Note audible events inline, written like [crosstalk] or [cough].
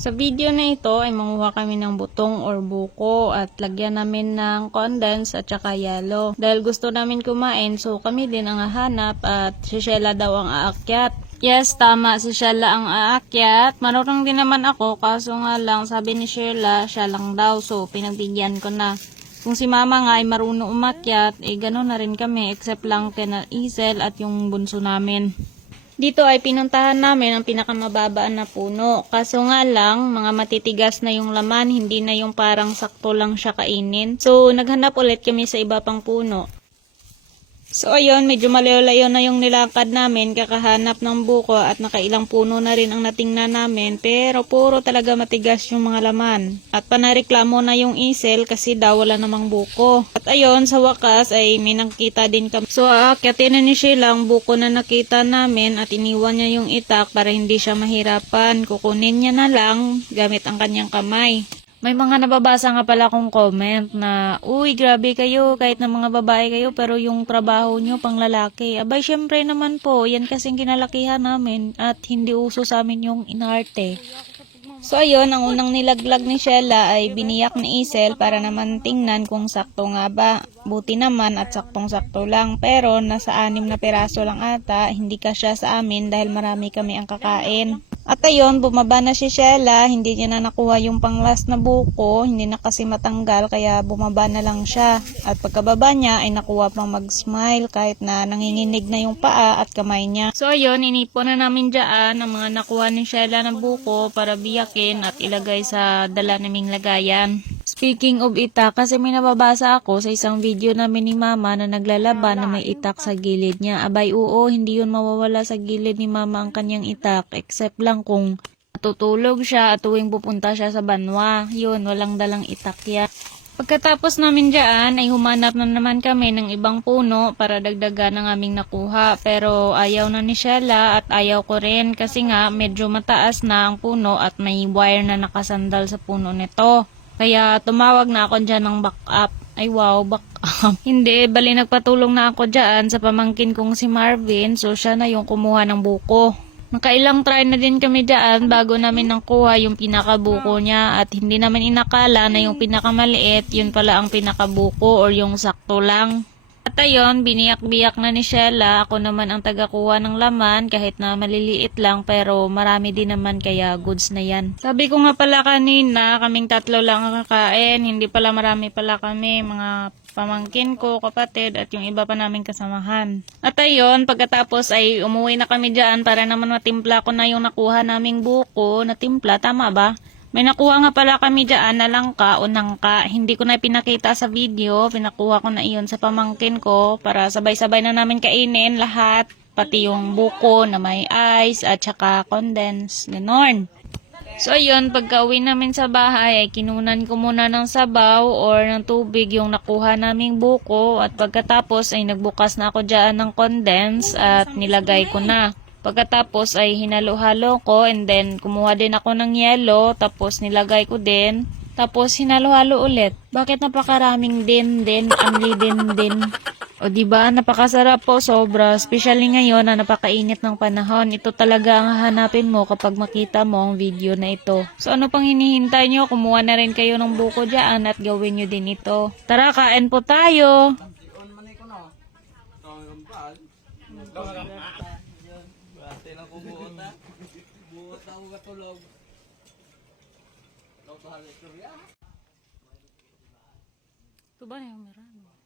Sa video na ito ay manguha kami ng butong or buko at lagyan namin ng condense at saka yellow. Dahil gusto namin kumain so kami din ang hahanap at si Shella daw ang aakyat. Yes, tama. Si Shella ang aakyat. Marunong din naman ako kaso nga lang sabi ni Shella siya lang daw so pinagbigyan ko na. Kung si mama nga ay marunong umakyat, eh gano'n na rin kami except lang kina Isel at yung bunso namin. Dito ay pinuntahan namin ang pinakamababaan na puno. Kaso nga lang, mga matitigas na yung laman, hindi na yung parang sakto lang siya kainin. So, naghanap ulit kami sa iba pang puno. So ayun, medyo malayo-layo na yung nilakad namin, kakahanap ng buko at nakailang puno na rin ang natingnan namin pero puro talaga matigas yung mga laman. At panareklamo na yung isel kasi daw wala namang buko. At ayun, sa wakas ay may nakita din kami. So aakyatin ni Sheila ang buko na nakita namin at iniwan niya yung itak para hindi siya mahirapan. Kukunin niya na lang gamit ang kanyang kamay. May mga nababasa nga pala akong comment na, Uy, grabe kayo, kahit na mga babae kayo, pero yung trabaho nyo pang lalaki. Abay, syempre naman po, yan kasing kinalakihan namin at hindi uso sa amin yung inarte. So ayun, ang unang nilaglag ni Shella ay biniyak ni Isel para naman tingnan kung sakto nga ba. Buti naman at saktong-sakto lang pero nasa anim na piraso lang ata, hindi ka siya sa amin dahil marami kami ang kakain. At ayun, bumaba na si Shella, hindi niya na nakuha yung panglast na buko, hindi na kasi matanggal kaya bumaba na lang siya. At pagkababa niya ay nakuha pang mag-smile kahit na nanginginig na yung paa at kamay niya. So ayun, inipo na namin dyan ang mga nakuha ni Shella na buko para biyakin at ilagay sa dala naming lagayan. Speaking of itak, kasi may nababasa ako sa isang video namin ni mama na naglalaban na may itak sa gilid niya. Abay oo, hindi yun mawawala sa gilid ni mama ang kanyang itak, except lang kung tutulog siya at tuwing pupunta siya sa banwa. Yun, walang dalang itak yan. Pagkatapos namin dyan ay humanap na naman kami ng ibang puno para dagdagan ang aming nakuha pero ayaw na ni Shella at ayaw ko rin kasi nga medyo mataas na ang puno at may wire na nakasandal sa puno nito. Kaya tumawag na ako dyan ng back up. Ay wow, back up. [laughs] Hindi, bali nagpatulong na ako dyan sa pamangkin kong si Marvin. So siya na yung kumuha ng buko. Nakailang try na din kami dyan bago namin nakuha yung pinakabuko niya at hindi naman inakala na yung pinakamaliit yun pala ang pinakabuko or yung sakto lang. At ayon, biniyak-biyak na ni Shella. Ako naman ang tagakuha ng laman kahit na maliliit lang pero marami din naman kaya goods na yan. Sabi ko nga pala kanina, kaming tatlo lang ang kakain. Hindi pala marami pala kami, mga pamangkin ko, kapatid, at yung iba pa naming kasamahan. At ayon, pagkatapos ay umuwi na kami dyan para naman matimpla ko na yung nakuha naming buko na timpla, tama ba? May nakuha nga pala kami dyan na langka o nangka. Hindi ko na pinakita sa video. Pinakuha ko na iyon sa pamangkin ko para sabay-sabay na namin kainin lahat. Pati yung buko na may ice at saka condensed. Ganon. So ayun, pagka uwi namin sa bahay ay kinunan ko muna ng sabaw or ng tubig yung nakuha naming buko at pagkatapos ay nagbukas na ako dyan ng condensed at nilagay ko na. Pagkatapos ay hinalo-halo ko and then kumuha din ako ng yelo tapos nilagay ko din. Tapos hinalo-halo ulit. Bakit napakaraming din din amli din din. O di ba napakasarap po sobra, especially ngayon na napakainit ng panahon. Ito talaga ang hahanapin mo kapag makita mo ang video na ito. So ano pang hinihintay nyo? Kumuha na rin kayo ng buko diyan at gawin nyo din ito. Tara, kain po tayo ako buot ha. Buot ako katulog. sa halik ko ya. Ito ba na yung meron?